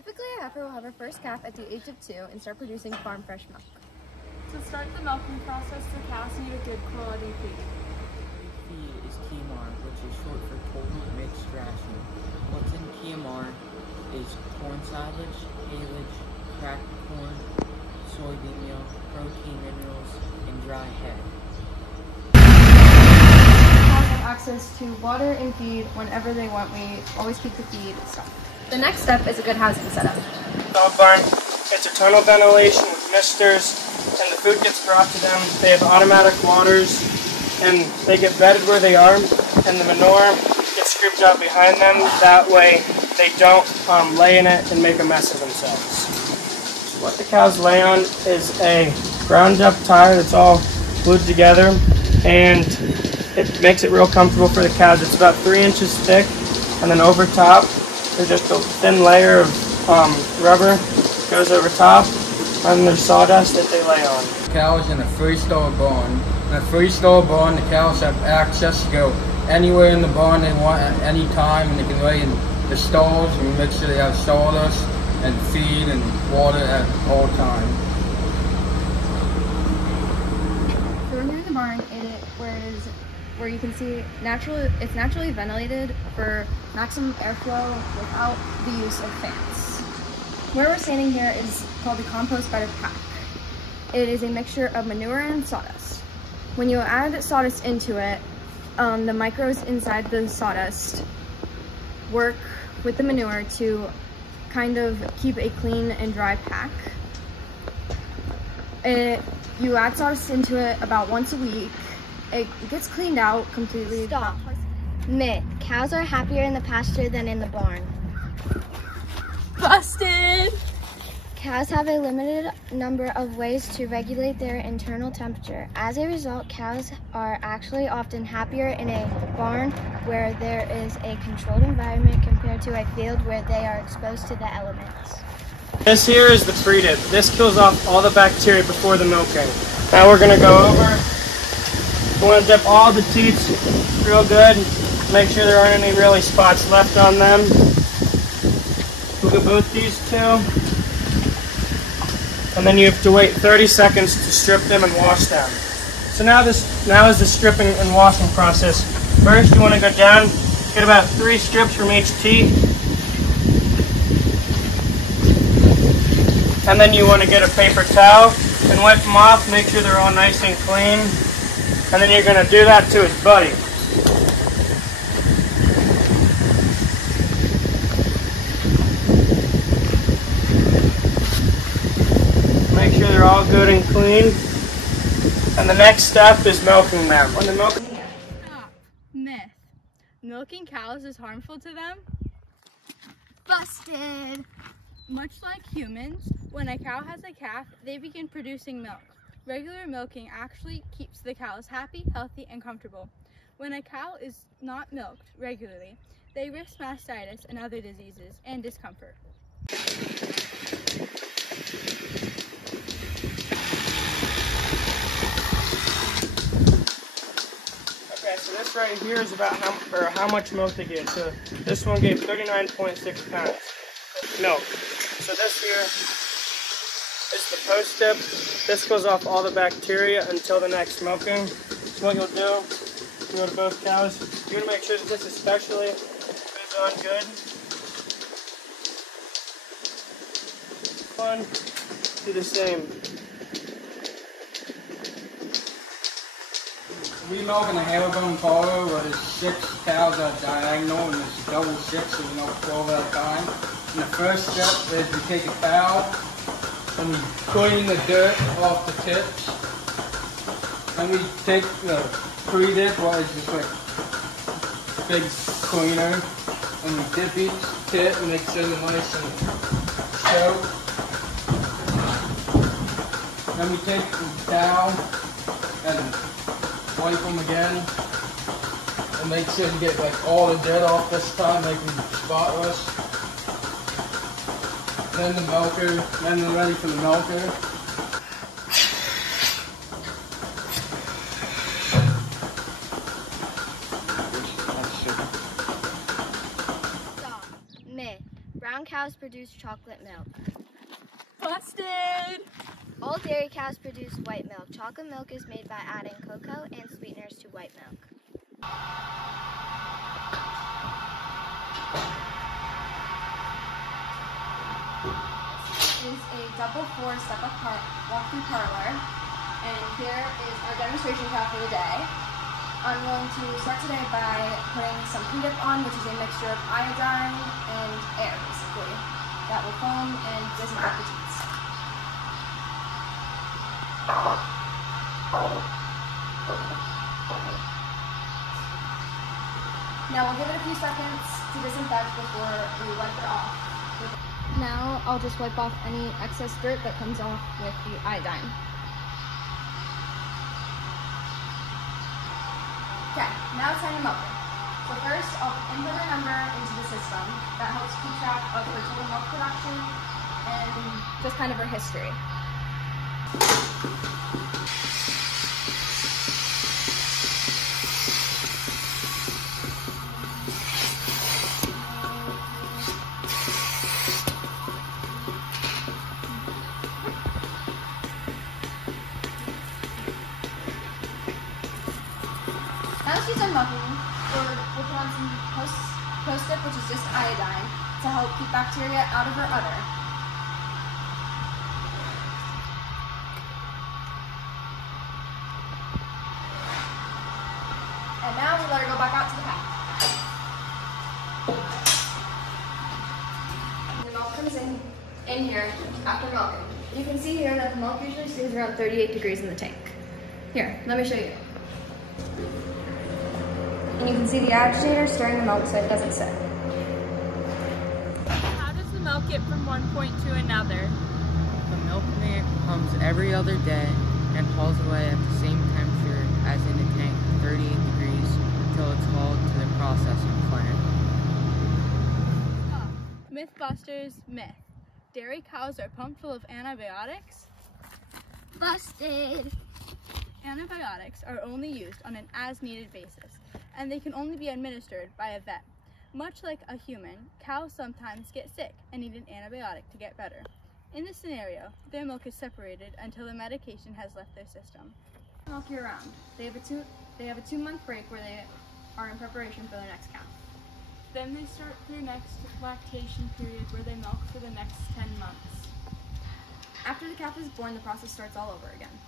Typically, a heifer will have her first calf at the age of 2 and start producing farm fresh milk. To start the milking process, the cows need a good quality feed. Feed is TMR, which is short for total mixed ration. What's in TMR is corn silage, haylage, cracked corn, soybean meal, protein minerals, and dry hay. Cows have access to water and feed whenever they want. We always keep the feed stocked. The next step is a good housing setup. Dog barn, it's internal ventilation with misters, and the food gets brought to them. They have automatic waters, and they get bedded where they are, and the manure gets scooped out behind them. That way they don't lay in it and make a mess of themselves. What the cows lay on is a ground up tire that's all glued together, and it makes it real comfortable for the cows. It's about 3 inches thick, and then over top there's just a thin layer of rubber goes over top, and there's sawdust that they lay on. Cows in a freestyle barn. In a freestyle barn, the cows have access to go anywhere in the barn they want at any time, and they can lay in the stalls, and make sure they have sawdust and feed and water at all times. So we're here in the barn, where you can see it's naturally ventilated for maximum airflow without the use of fans. Where we're standing here is called the compost bedded pack. It is a mixture of manure and sawdust. When you add sawdust into it, the microbes inside the sawdust work with the manure to kind of keep a clean and dry pack. You add sawdust into it about once a week. It gets cleaned out completely. Stop. Myth. Cows are happier in the pasture than in the barn. Busted! Cows have a limited number of ways to regulate their internal temperature. As a result, cows are actually often happier in a barn where there is a controlled environment compared to a field where they are exposed to the elements. This here is the pre-dip. This kills off all the bacteria before the milking. Now we're going to go over. We want to dip all the teats real good. Make sure there aren't any really spots left on them. Look at both these two. And then you have to wait 30 seconds to strip them and wash them. So now is the stripping and washing process. First you want to go down, get about 3 strips from each teat. And then you want to get a paper towel and wipe them off, make sure they're all nice and clean. And then you're going to do that to his buddy. Make sure they're all good and clean. And the next step is milking them. When the milking Stop. Myth. Milking cows is harmful to them? Busted! Much like humans, when a cow has a calf, they begin producing milk. Regular milking actually keeps the cows happy, healthy, and comfortable. When a cow is not milked regularly, they risk mastitis and other diseases and discomfort. Okay, so this right here is about how much milk they get. So this one gave 39.6 pounds of milk. So this here is the post dip. This goes off all the bacteria until the next milking. So what you'll do, you go to both cows, you want to make sure that this especially goes on good. One, do the same. We milk in a herringbone farrow where there's 6 cows that are diagonal and there's double 6, so we milk 12 at a time. And the first step is we take a towel and we clean the dirt off the tips. And we take the pre-dip, well, it's just like a big cleaner, and we dip each tip and make sure they're nice and soaked. Then we take the towel and wipe them again and make sure you get like all the dirt off this time, make them spotless. Then the milker, then they're ready for the milker. Stop. Myth. Brown Brown cows produce chocolate milk. Busted! All dairy cows produce white milk. Chocolate milk is made by adding cocoa and sweeteners to white milk. This is a double floor step-up walk-through parlor, and here is our demonstration cow for the day. I'm going to start today by putting some pre-dip on, which is a mixture of iodine and air, basically, that will foam and disinfect the teats. Now we'll give it a few seconds to disinfect before we wipe it off. Now I'll just wipe off any excess dirt that comes off with the iodine. Okay, now it's time to milk it. So first I'll input a number into the system that helps keep track of her total milk production and just kind of her history. Now that she's done milking, we'll put on some post-dip, which is just iodine, to help keep bacteria out of her udder. And now we let her go back out to the pack. The milk comes in here after milking. You can see here that the milk usually stays around 38 degrees in the tank. Here, let me show you. And you can see the agitator stirring the milk so it doesn't sit. How does the milk get from one point to another? The milk comes every other day and hauls away at the same temperature as in the tank, 38 degrees, until it's hauled to the processing plant. Mythbusters myth. Dairy cows are pumped full of antibiotics? Busted! Antibiotics are only used on an as-needed basis, and they can only be administered by a vet. Much like a human, cows sometimes get sick and need an antibiotic to get better. In this scenario, their milk is separated until the medication has left their system. Milk year round. They have a 2-month break where they are in preparation for their next calf. Then they start their next lactation period where they milk for the next 10 months. After the calf is born, the process starts all over again.